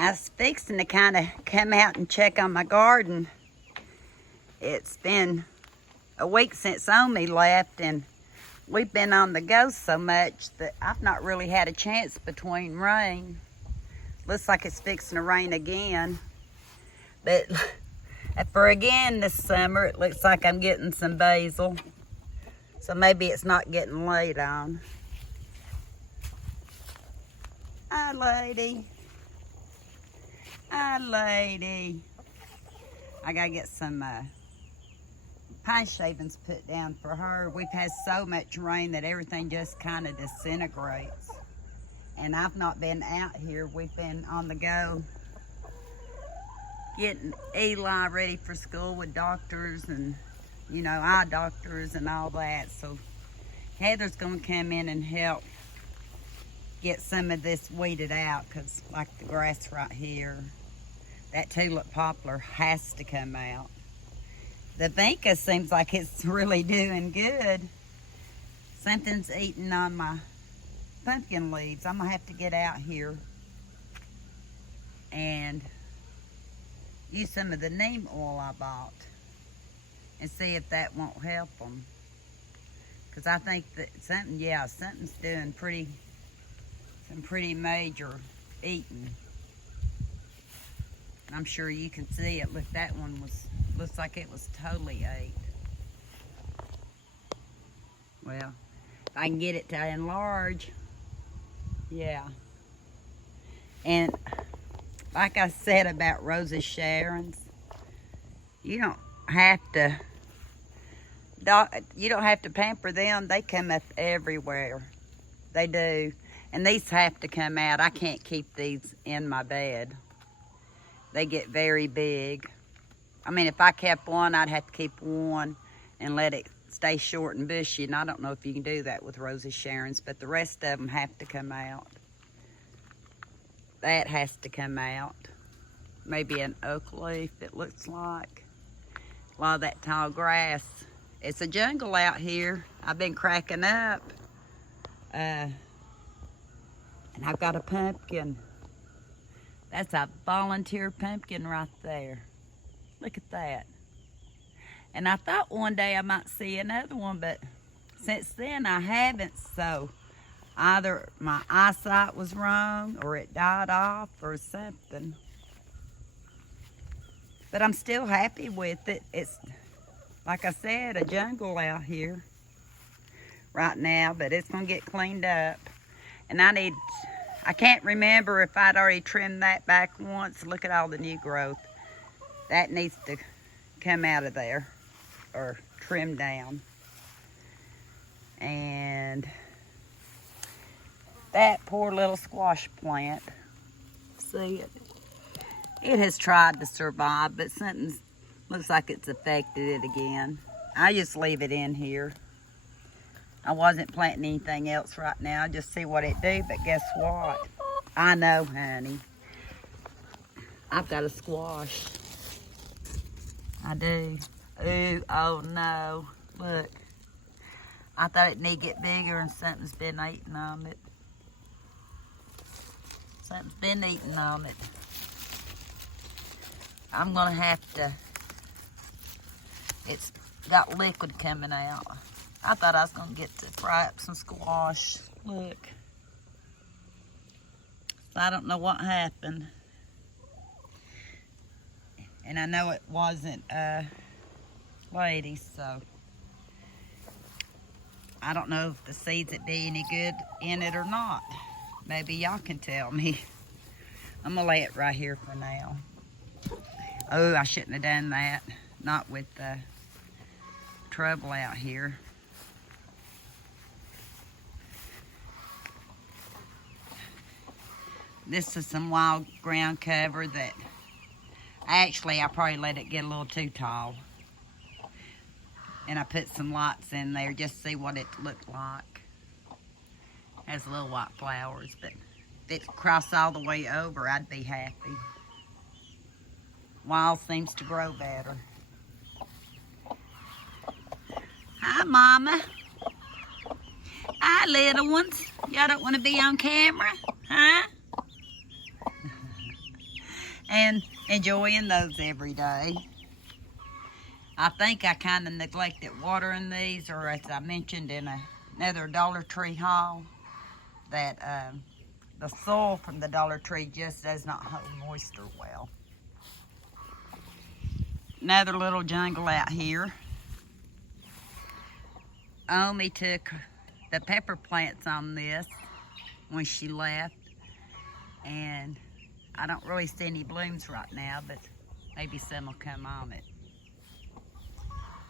I was fixing to kind of come out and check on my garden. It's been a week since Omi left, and we've been on the go so much that I've not really had a chance between rain. Looks like it's fixing to rain again. But for again this summer, it looks like I'm getting some basil. So maybe it's not getting laid on. Hi, lady. Hi, lady. I gotta get some pine shavings put down for her. We've had so much rain that everything just kind of disintegrates. And I've not been out here. We've been on the go getting Eli ready for school with doctors and, you know, eye doctors and all that. So Heather's gonna come in and help get some of this weeded out, because like the grass right here, that tulip poplar has to come out. The vinca seems like it's really doing good. Something's eating on my pumpkin leaves. I'm gonna have to get out here and use some of the neem oil I bought and see if that won't help them. Because I think that something's doing some pretty major eating. I'm sure you can see it. Look, that one looks like it was totally ate. Well, if I can get it to enlarge, yeah. And like I said about Roses Sharon's, you don't have to pamper them. They come up everywhere. They do. And these have to come out. I can't keep these in my bed. They get very big. I mean, if I kept one, I'd have to keep one and let it stay short and bushy. And I don't know if you can do that with Roses Sharon's, but the rest of them have to come out. That has to come out. Maybe an oak leaf, it looks like. A lot of that tall grass. It's a jungle out here. I've been cracking up. And I've got a pumpkin. That's a volunteer pumpkin right there. Look at that. And I thought one day I might see another one, but since then I haven't. So either my eyesight was wrong or it died off or something. But I'm still happy with it. It's, like I said, a jungle out here right now, but it's gonna get cleaned up. And I can't remember if I'd already trimmed that back once. Look at all the new growth. That needs to come out of there or trim down. And that poor little squash plant, see it? It has tried to survive, but something looks like it's affected it again. I just leave it in here. I wasn't planting anything else right now, just see what it do, but guess what? I know, honey. I've got a squash. I do. Ooh, oh no. Look. I thought it need to get bigger and something's been eating on it. Something's been eating on it. I'm gonna have to, it's got liquid coming out. I thought I was gonna get to fry up some squash. Look. I don't know what happened. And I know it wasn't lady, so I don't know if the seeds would be any good in it or not. Maybe y'all can tell me. I'm gonna lay it right here for now. Oh, I shouldn't have done that. Not with the trouble out here. This is some wild ground cover that I probably let it get a little too tall. And I put some lights in there just to see what it looked like. Has little white flowers, but if it crossed all the way over, I'd be happy. Wild seems to grow better. Hi, Mama. Hi, little ones. Y'all don't want to be on camera, huh? and enjoying those every day. I think I kind of neglected watering these, or as I mentioned in another Dollar Tree haul, that the soil from the Dollar Tree just does not hold moisture well. Another little jungle out here. Omi took the pepper plants on this when she left, and I don't really see any blooms right now, but maybe some will come on it.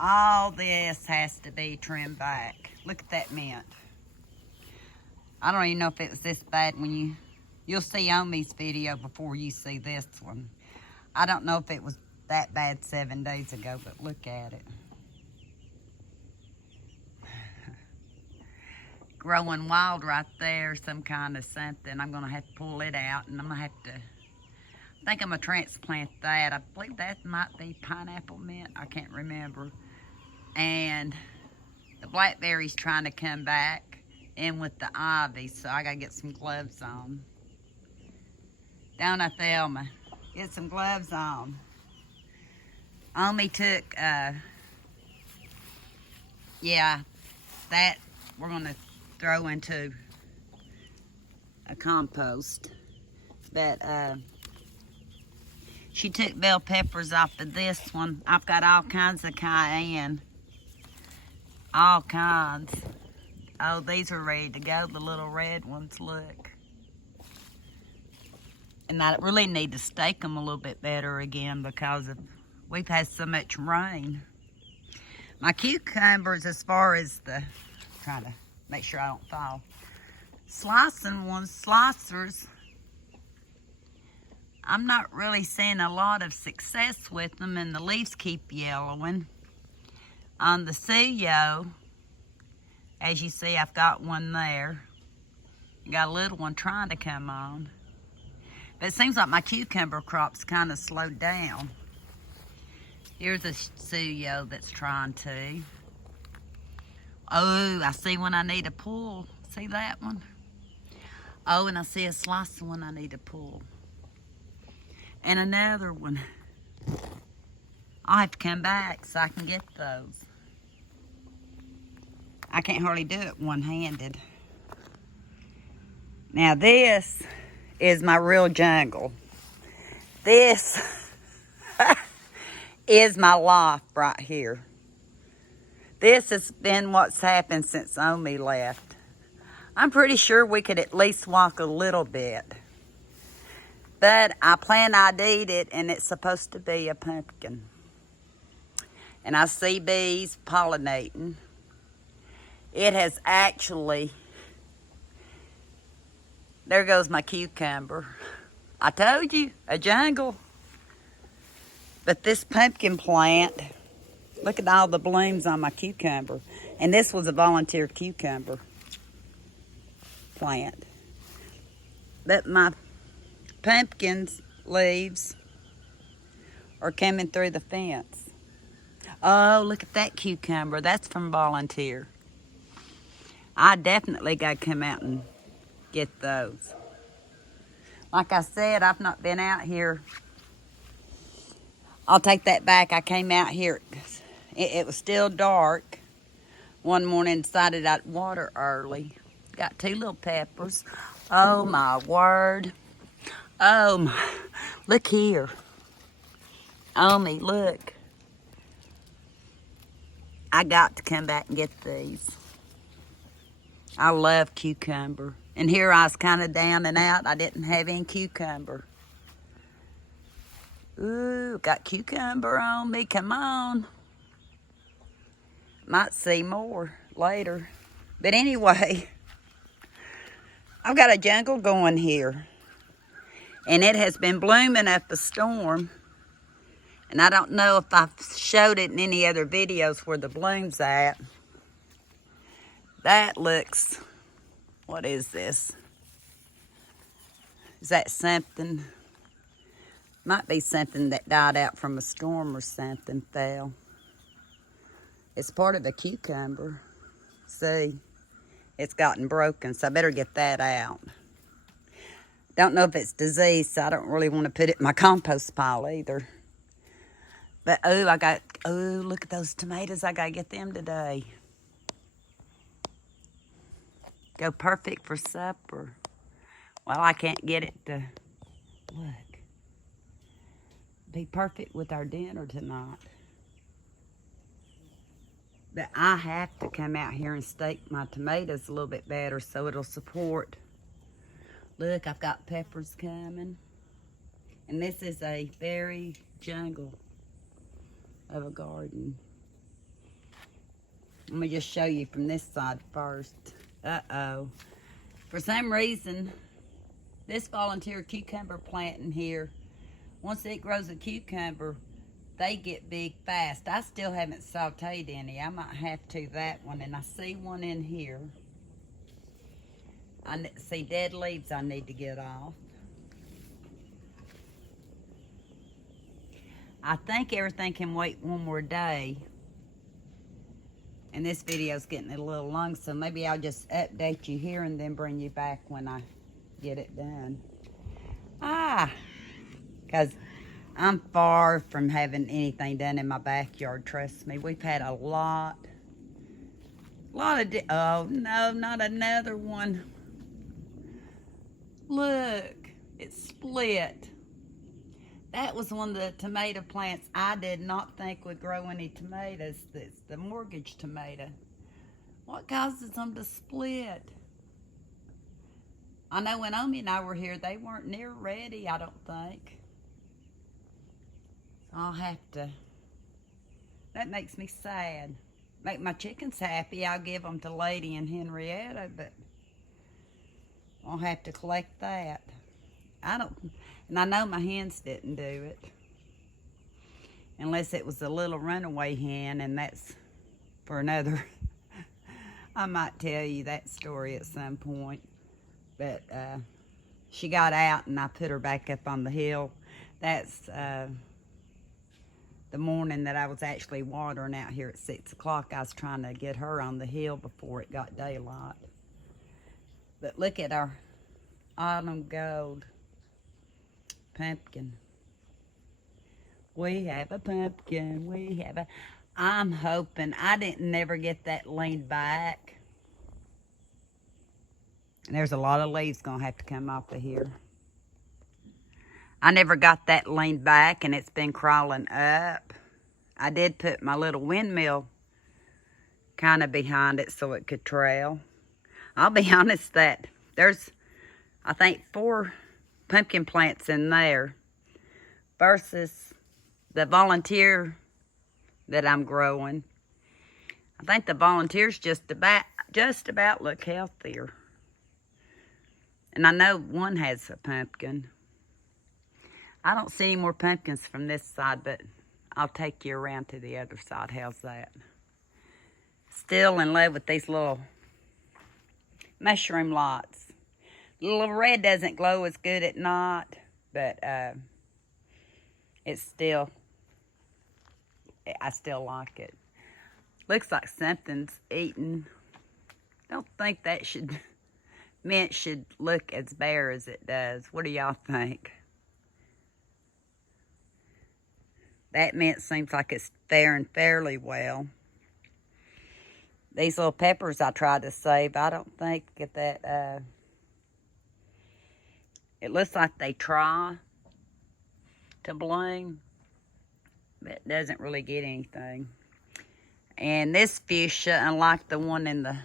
All this has to be trimmed back. Look at that mint. I don't even know if it was this bad when you'll see Omi's video before you see this one. I don't know if it was that bad 7 days ago, but look at it. Growing wild right there, some kind of something. I'm gonna have to pull it out, and I'm gonna have to, I think I'm gonna transplant that. I believe that might be pineapple mint, I can't remember. And the blackberry's trying to come back in with the ivy, so I gotta get some gloves on. Don't I, Thelma? Get some gloves on. Omi took, yeah, that we're gonna throw into a compost. But she took bell peppers off of this one. I've got all kinds of cayenne. All kinds. Oh, these are ready to go. The little red ones, look. And I really need to stake them a little bit better again because we've had so much rain. My cucumbers, as far as trying to make sure I don't fall. Slicers, I'm not really seeing a lot of success with them, and the leaves keep yellowing. On the suyo, as you see, I've got one there. Got a little one trying to come on. But it seems like my cucumber crop's kind of slowed down. Here's a suyo that's trying to. Oh, I see one I need to pull. See that one? Oh, and I see a slice one I need to pull. And another one. I'll have to come back so I can get those. I can't hardly do it one-handed. Now this is my real jungle. This is my life right here. This has been what's happened since Omi left. I'm pretty sure we could at least walk a little bit. But I plant ID'd it, and it's supposed to be a pumpkin. And I see bees pollinating. It has actually, there goes my cucumber. I told you, a jungle. But this pumpkin plant, look at all the blooms on my cucumber. And this was a volunteer cucumber plant. But my pumpkins leaves are coming through the fence. Oh, look at that cucumber. That's from volunteer. I definitely got to come out and get those. Like I said, I've not been out here. I'll take that back. I came out here. It was still dark. One morning, decided I'd water early. Got 2 little peppers. Oh, my word. Oh, my. Look here. Omi, look. I got to come back and get these. I love cucumber. And here I was kind of down and out. I didn't have any cucumber. Ooh, got cucumber on me. Come on. Might see more later. But anyway, I've got a jungle going here. And it has been blooming up a storm. And I don't know if I've showed it in any other videos where the bloom's at. That looks, what is this? Is that something? Might be something that died out from a storm or something, fell. It's part of a cucumber. See, it's gotten broken, so I better get that out. Don't know if it's diseased, so I don't really want to put it in my compost pile either. But, look at those tomatoes. I got to get them today. Go perfect for supper. Well, I can't get it to, look, be perfect with our dinner tonight. But I have to come out here and stake my tomatoes a little bit better so it'll support. Look, I've got peppers coming. And this is a very jungle of a garden. Let me just show you from this side first. Uh-oh. For some reason, this volunteer cucumber plant in here, once it grows a cucumber, they get big fast. I still haven't sauteed any. I might have to that one. And I see one in here. I see dead leaves I need to get off. I think everything can wait one more day. And this video's getting a little long, so maybe I'll just update you here and then bring you back when I get it done. Because I'm far from having anything done in my backyard, trust me. We've had a lot of, oh no, not another one. Look, it's split. That was one of the tomato plants I did not think would grow any tomatoes. That's the mortgage tomato. What causes them to split? I know when Omi and I were here, they weren't near ready, I don't think. So I'll have to, that makes me sad. Make my chickens happy, I'll give them to Lady and Henrietta, but I'll have to collect that. And I know my hens didn't do it. Unless it was a little runaway hen, and that's for another. I might tell you that story at some point. But she got out and I put her back up on the hill. That's the morning that I was actually watering out here at 6 o'clock. I was trying to get her on the hill before it got daylight. But look at our autumn gold pumpkin. We have a pumpkin. I'm hoping, I didn't never get that leaned back. And there's a lot of leaves gonna have to come off of here. I never got that leaned back and it's been crawling up. I did put my little windmill kind of behind it so it could trail. I'll be honest that there's, I think, 4 pumpkin plants in there versus the volunteer that I'm growing. I think the volunteers just about look healthier. And I know one has a pumpkin. I don't see any more pumpkins from this side, but I'll take you around to the other side. How's that? Still in love with these little mushroom lots. The little red doesn't glow as good at night, but it's still, I still like it. Looks like something's eaten. Don't think that mint should look as bare as it does. What do y'all think? That mint seems like it's faring fairly well. These little peppers I tried to save, I don't think that, it looks like they try to bloom, but it doesn't really get anything. And this fuchsia, unlike the one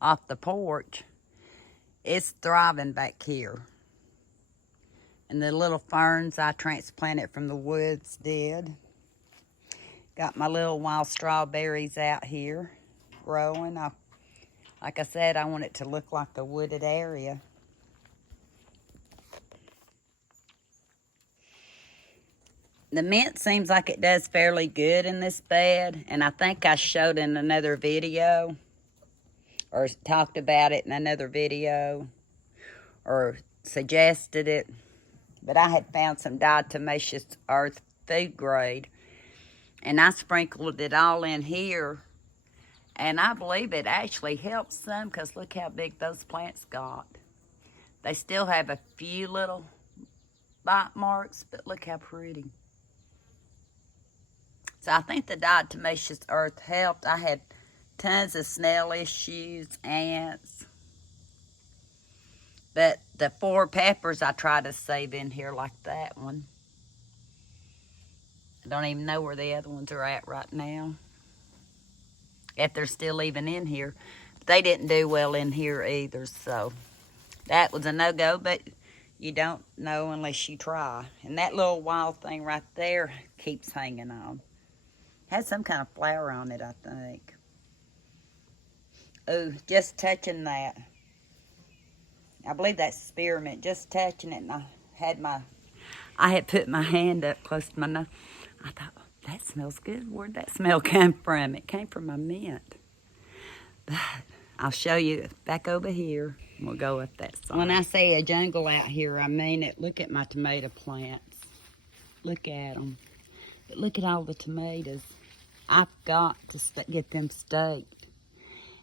off the porch, it's thriving back here. And the little ferns I transplanted from the woods did. Got my little wild strawberries out here growing. Like I said, I want it to look like a wooded area. The mint seems like it does fairly good in this bed. And I think I showed in another video, or talked about it in another video, or suggested it. But I had found some diatomaceous earth food grade, and I sprinkled it all in here, and I believe it actually helps some, because look how big those plants got. They still have a few little bite marks, but look how pretty. So I think the diatomaceous earth helped. I had tons of snail issues, ants. But the 4 peppers I try to save in here like that one. I don't even know where the other ones are at right now. If they're still even in here. But they didn't do well in here either, so that was a no-go, but you don't know unless you try. And that little wild thing right there keeps hanging on. Has some kind of flower on it, I think. Ooh, just touching that. I believe that's spearmint. Just touching it, and I had put my hand up close to my nose. I thought, oh, that smells good. Where'd that smell come from? It came from my mint. But I'll show you back over here. We'll go up that side. When I say a jungle out here, I mean it. Look at my tomato plants. Look at them. But look at all the tomatoes. I've got to get them staked.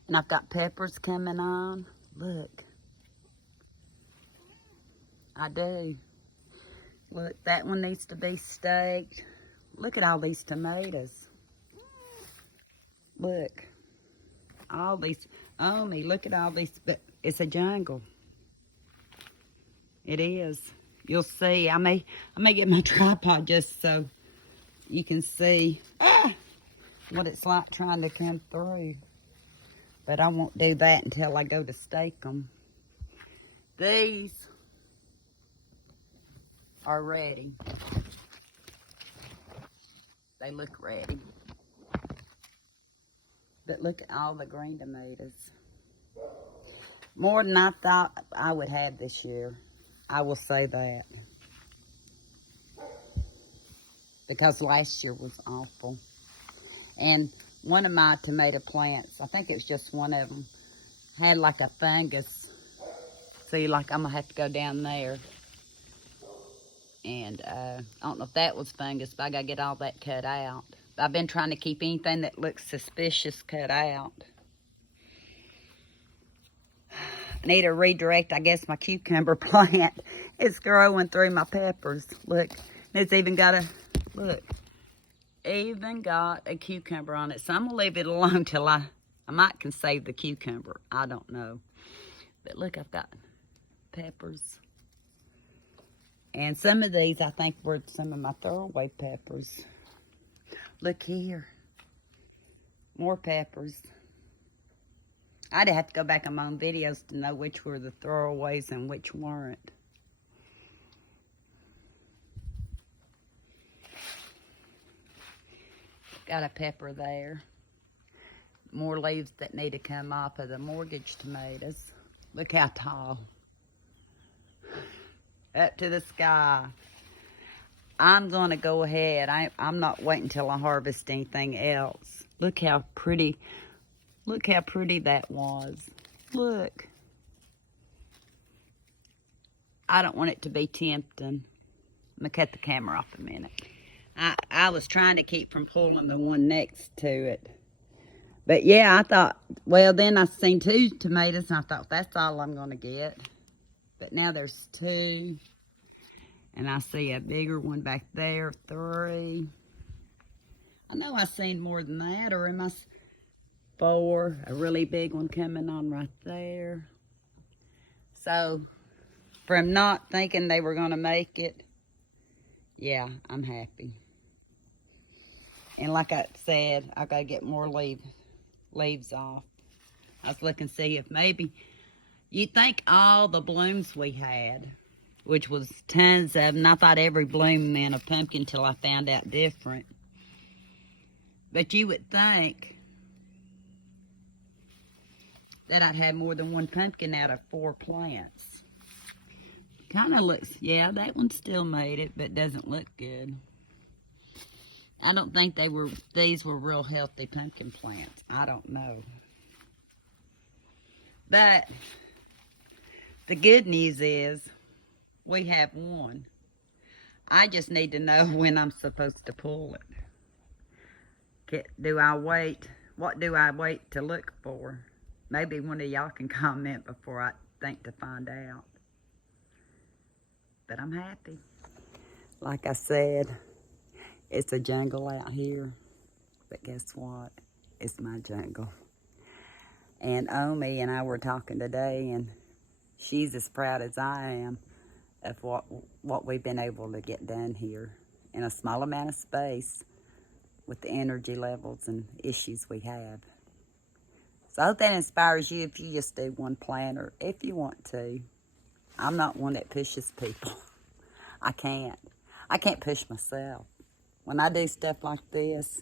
And I've got peppers coming on. Look. I do. Look, that one needs to be staked. Look at all these tomatoes. Look. All these. Oh me, look at all these. But it's a jungle. It is. You'll see. I may get my tripod just so you can see what it's like trying to come through. But I won't do that until I go to stake them. These are ready. They look ready. But look at all the green tomatoes. More than I thought I would have this year. I will say that. Because last year was awful. And one of my tomato plants, I think it was just one of them, had like a fungus. See, like I'm going to have to go down there. And I don't know if that was fungus, but I got to get all that cut out. I've been trying to keep anything that looks suspicious cut out. I need to redirect, I guess, my cucumber plant. It's growing through my peppers. Look, it's even got a, look, even got a cucumber on it. So I'm going to leave it alone till I might can save the cucumber. I don't know. But look, I've got peppers. And some of these, I think, were some of my throwaway peppers. Look here. More peppers. I'd have to go back on my own videos to know which were the throwaways and which weren't. Got a pepper there. More leaves that need to come off of the mortgage tomatoes. Look how tall. Up to the sky. I'm going to go ahead. I'm not waiting till I harvest anything else. Look how pretty. Look how pretty that was. Look. I don't want it to be tempting. I'm going to cut the camera off a minute. I was trying to keep from pulling the one next to it. But yeah, I thought, well, then I seen 2 tomatoes and I thought, that's all I'm going to get. But now there's 2. And I see a bigger one back there, 3. I know I seen more than that, or am I 4? A really big one coming on right there. So, from not thinking they were going to make it, yeah, I'm happy. And like I said, I got to get more leaves off. I was looking to see if maybe, you think all the blooms we had, which was tons of them. I thought every bloom meant a pumpkin until I found out different. But you would think that I'd have more than 1 pumpkin out of 4 plants. Kind of looks, yeah, that one still made it, but doesn't look good. I don't think these were real healthy pumpkin plants. I don't know. But the good news is we have 1. I just need to know when I'm supposed to pull it. Do I wait? What do I wait to look for? Maybe one of y'all can comment before I think to find out. but I'm happy. Like I said, it's a jungle out here, but guess what? It's my jungle. And Omi and I were talking today, and she's as proud as I am of what we've been able to get done here in a small amount of space with the energy levels and issues we have. So I hope that inspires you if you just do one plant or if you want to. I'm not one that pushes people. I can't push myself. When I do stuff like this,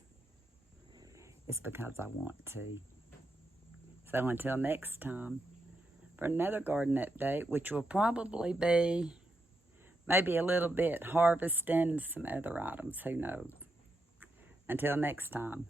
it's because I want to. So until next time, for another garden update, which will probably be maybe a little bit harvesting some other items, who knows. Until next time.